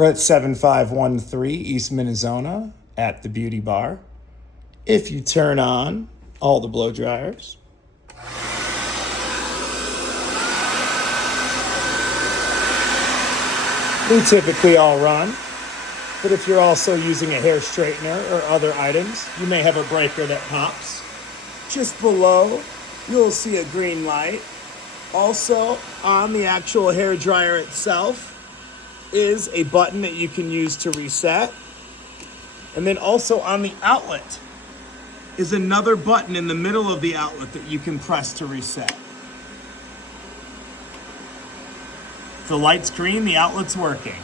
We're at 7513 East MinneZona at the Beauty Bar. If you turn on all the blow dryers, they typically all run. But if you're also using a hair straightener or other items, you may have a breaker that pops. Just below, you'll see a green light. Also, on the actual hair dryer itself is a button that you can use to reset. And then also on the outlet is another button in the middle of the outlet that you can press to reset. If the light's green, the outlet's working.